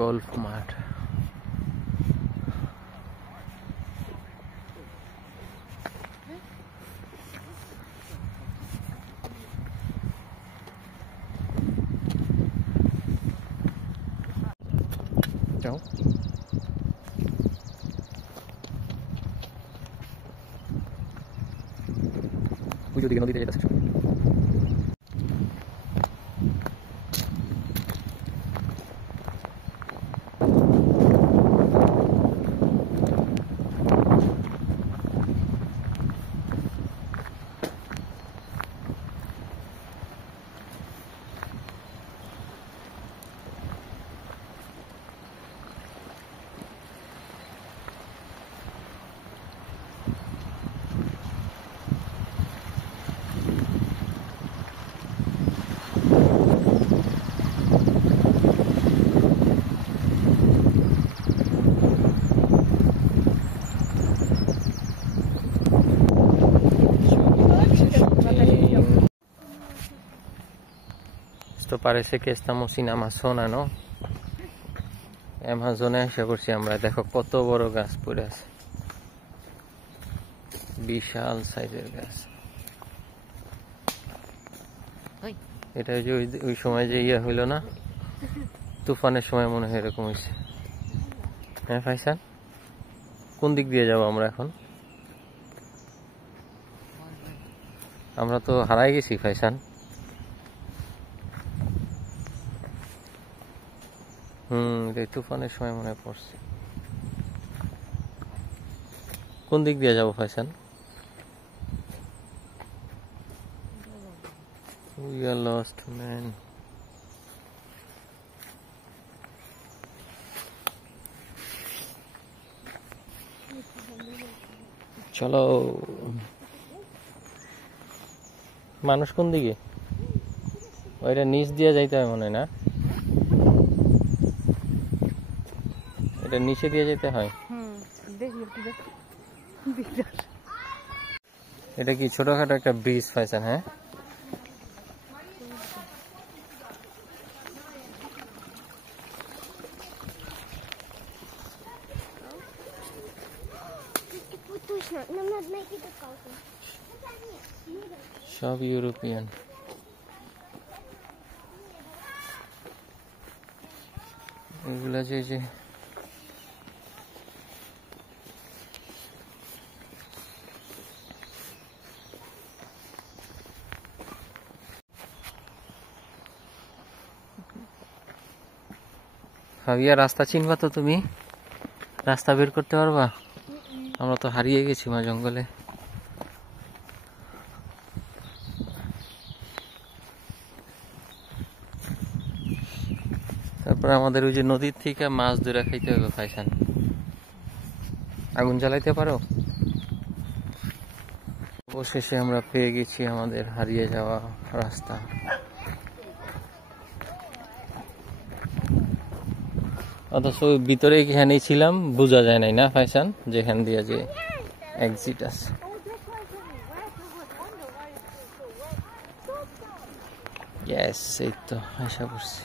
গল্ফ মাঠ। যাও পুজো দিকে নদীতে যেতে Esto parece que estamos en Amazonas, ¿no? Amazone এসে করছি আমরা। দেখো কত বড় গাছ পড়ে আছে, বিশাল সাইজের গাছ। এটা যে ওই সময় যে ইয়া হইল না, তুফানের সময় মনে হয় এরকম হয়েছে। হ্যাঁ ফাইসান, কোন দিক দিয়ে যাবো আমরা এখন? আমরা তো হারাই গেছি ফাইসান। এই তুফানের সময় মনে পড়ছে। কোন দিক দিয়ে যাবো ফাইসান? We are lost, man. চলো। মানুষ কোন দিকে? ওইটা নিচ দিয়ে যাইতে হয় মনে হয় না? এটা নিচে দিয়ে যেতে হয়। এটা কি ছোটখাটো একটা ব্রিজ পাইছেন? হ্যাঁ, সব ইউরোপিয়ান। এগুলা যে ভাবিয়া রাস্তা চিনবা তো? তুমি রাস্তা বের করতে পারবা? আমরা তো হারিয়ে গেছি মা জঙ্গলে। তারপরে আমাদের ওই যে নদীর থেকে মাছ ধরে খাইতে হবে ফাইসান। আগুন জ্বালাইতে পারো? অবশেষে আমরা পেয়ে গেছি আমাদের হারিয়ে যাওয়া রাস্তা। অথচ ভিতরে এখানেই ছিলাম, বোঝা যায় নাই না ফাইসান যেখান দিয়ে যে এক্সিট আছে। ইয়েস, এই তো আশা করছি।